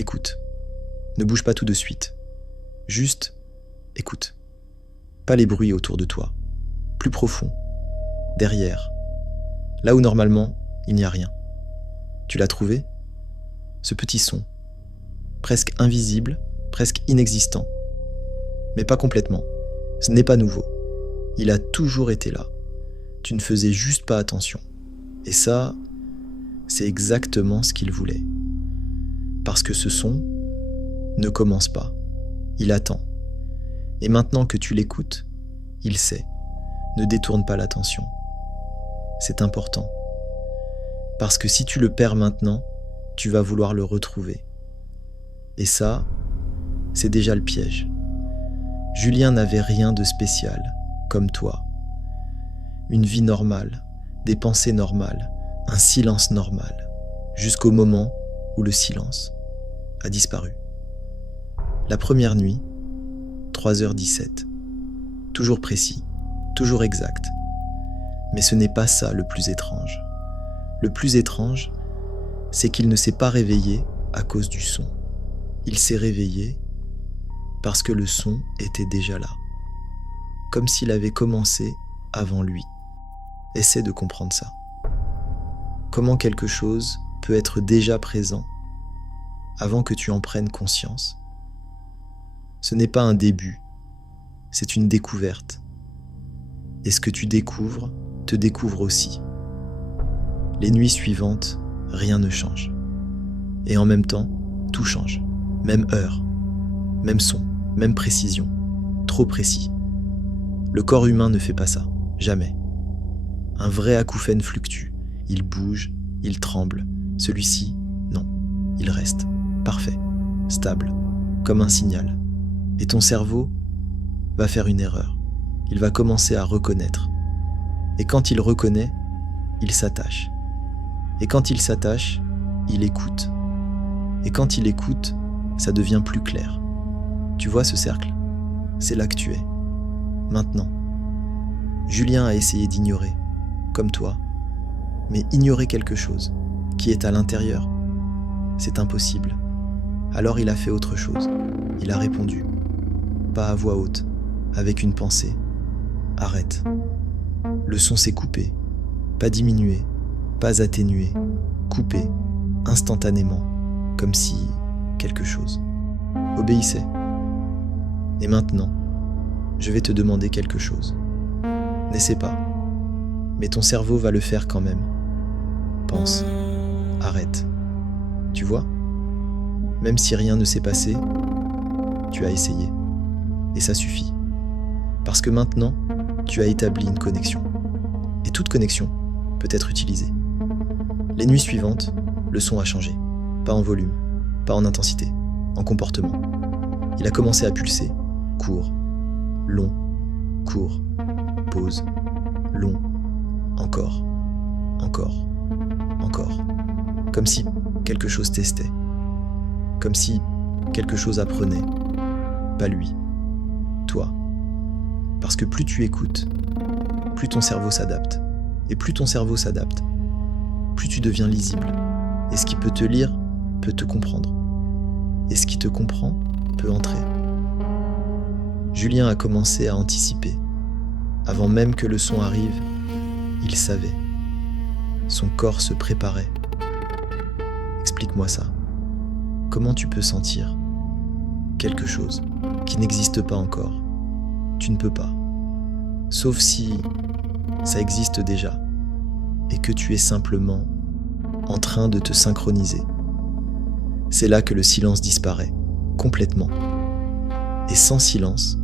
Écoute. Ne bouge pas tout de suite. Juste écoute. Pas les bruits autour de toi. Plus profond. Derrière. Là où normalement, il n'y a rien. Tu l'as trouvé ? Ce petit son. Presque invisible, presque inexistant. Mais pas complètement. Ce n'est pas nouveau. Il a toujours été là. Tu ne faisais juste pas attention. Et ça, c'est exactement ce qu'il voulait. Parce que ce son ne commence pas. Il attend. Et maintenant que tu l'écoutes, il sait. Ne détourne pas l'attention. C'est important. Parce que si tu le perds maintenant, tu vas vouloir le retrouver. Et ça, c'est déjà le piège. Julien n'avait rien de spécial, comme toi. Une vie normale, des pensées normales, un silence normal, jusqu'au moment où le silence a disparu. La première nuit, 3h17. Toujours précis, toujours exact. Mais ce n'est pas ça le plus étrange. Le plus étrange, c'est qu'il ne s'est pas réveillé à cause du son. Il s'est réveillé parce que le son était déjà là. Comme s'il avait commencé avant lui. Essaie de comprendre ça. Comment quelque chose peut être déjà présent avant que tu en prennes conscience. Ce n'est pas un début, c'est une découverte. Et ce que tu découvres te découvre aussi. Les nuits suivantes, rien ne change. Et en même temps, tout change. Même heure, même son, même précision. Trop précis. Le corps humain ne fait pas ça, jamais. Un vrai acouphène fluctue. Il bouge, il tremble. Celui-ci, non. Il reste. Parfait. Stable. Comme un signal. Et ton cerveau va faire une erreur. Il va commencer à reconnaître. Et quand il reconnaît, il s'attache. Et quand il s'attache, il écoute. Et quand il écoute, ça devient plus clair. Tu vois ce cercle ? C'est là que tu es. Maintenant. Julien a essayé d'ignorer, comme toi, mais ignorer quelque chose qui est à l'intérieur, c'est impossible. Alors il a fait autre chose. Il a répondu, pas à voix haute, avec une pensée. Arrête. Le son s'est coupé, pas diminué, pas atténué, coupé, instantanément, comme si quelque chose. Obéissez. Et maintenant, je vais te demander quelque chose. N'essaie pas, mais ton cerveau va le faire quand même. Pense. Arrête. Tu vois ? Même si rien ne s'est passé, tu as essayé. Et ça suffit. Parce que maintenant, tu as établi une connexion. Et toute connexion peut être utilisée. Les nuits suivantes, le son a changé. Pas en volume, pas en intensité, en comportement. Il a commencé à pulser. Court, long, court, pause, long, encore, encore, encore. Comme si quelque chose testait. Comme si quelque chose apprenait. Pas lui, toi. Parce que plus tu écoutes, plus ton cerveau s'adapte. Et plus ton cerveau s'adapte, plus tu deviens lisible. Et ce qui peut te lire peut te comprendre. Et ce qui te comprend peut entrer. Julien a commencé à anticiper. Avant même que le son arrive, il savait. Son corps se préparait. Explique-moi ça. Comment tu peux sentir quelque chose qui n'existe pas encore ? Tu ne peux pas. Sauf si ça existe déjà et que tu es simplement en train de te synchroniser. C'est là que le silence disparaît, complètement. Et sans silence,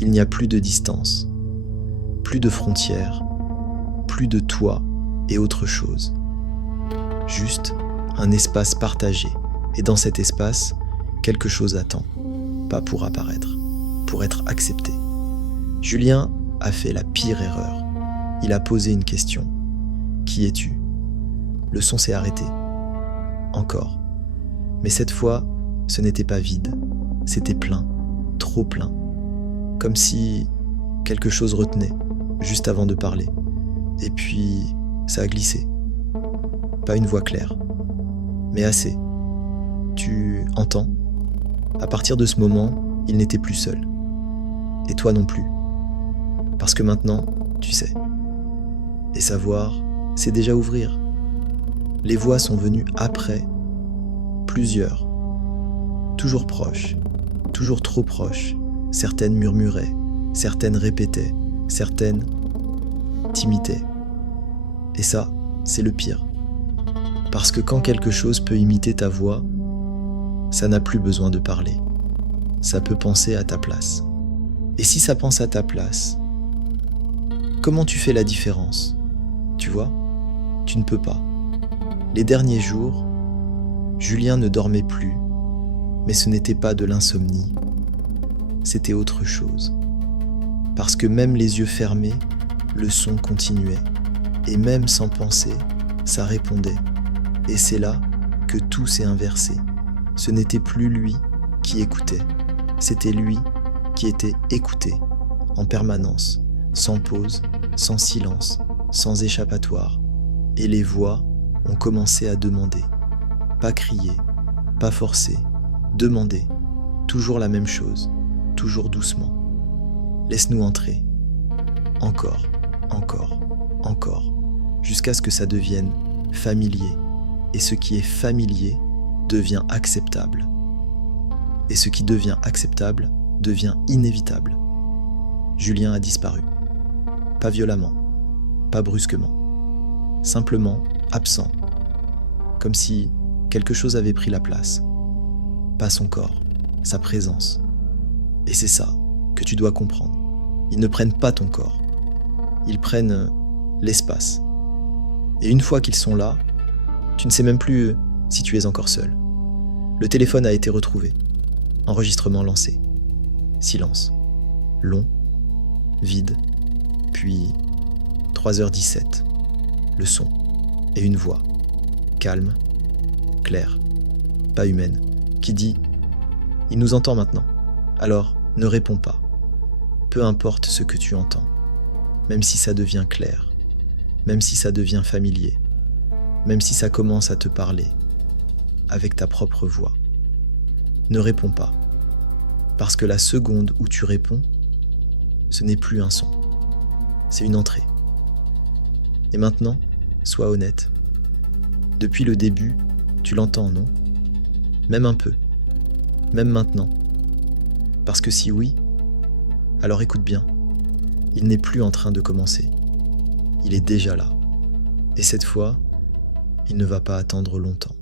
il n'y a plus de distance, plus de frontières, plus de toi et autre chose. Juste un espace partagé. Et dans cet espace, quelque chose attend, pas pour apparaître, pour être accepté. Julien a fait la pire erreur. Il a posé une question. Qui es-tu ? Le son s'est arrêté. Encore. Mais cette fois, ce n'était pas vide. C'était plein, trop plein. Comme si quelque chose retenait, juste avant de parler. Et puis, ça a glissé. Pas une voix claire, mais assez. tu entends, à partir de ce moment, il n'était plus seul. Et toi non plus. Parce que maintenant, tu sais. Et savoir, c'est déjà ouvrir. Les voix sont venues après, plusieurs, toujours proches, toujours trop proches. Certaines murmuraient, certaines répétaient, certaines t'imitaient. Et ça, c'est le pire. Parce que quand quelque chose peut imiter ta voix, ça n'a plus besoin de parler. Ça peut penser à ta place. Et si ça pense à ta place, comment tu fais la différence? Tu vois, tu ne peux pas. Les derniers jours, Julien ne dormait plus, mais ce n'était pas de l'insomnie, c'était autre chose. Parce que même les yeux fermés, le son continuait, et même sans penser, ça répondait. Et c'est là que tout s'est inversé. Ce n'était plus lui qui écoutait, c'était lui qui était écouté, en permanence, sans pause, sans silence, sans échappatoire. Et les voix ont commencé à demander. Pas crier, pas forcer, demander. Toujours la même chose, toujours doucement. Laisse-nous entrer. Encore, encore, encore, jusqu'à ce que ça devienne familier. Et ce qui est familier devient acceptable. Et ce qui devient acceptable devient inévitable. Julien a disparu. Pas violemment, pas brusquement. Simplement absent. Comme si quelque chose avait pris la place. Pas son corps, sa présence. Et c'est ça que tu dois comprendre. Ils ne prennent pas ton corps. Ils prennent l'espace. Et une fois qu'ils sont là, tu ne sais même plus si tu es encore seul. Le téléphone a été retrouvé. Enregistrement lancé. Silence. Long. Vide. Puis 3h17. Le son. Et une voix. Calme. Claire. Pas humaine. Qui dit « Il nous entend maintenant. Alors, ne réponds pas. Peu importe ce que tu entends. Même si ça devient clair. Même si ça devient familier. Même si ça commence à te parler. Avec ta propre voix. Ne réponds pas. Parce que la seconde où tu réponds, ce n'est plus un son. C'est une entrée. Et maintenant, sois honnête. Depuis le début, tu l'entends, non? Même un peu. Même maintenant. Parce que si oui, alors écoute bien. Il n'est plus en train de commencer. Il est déjà là. Et cette fois, il ne va pas attendre longtemps.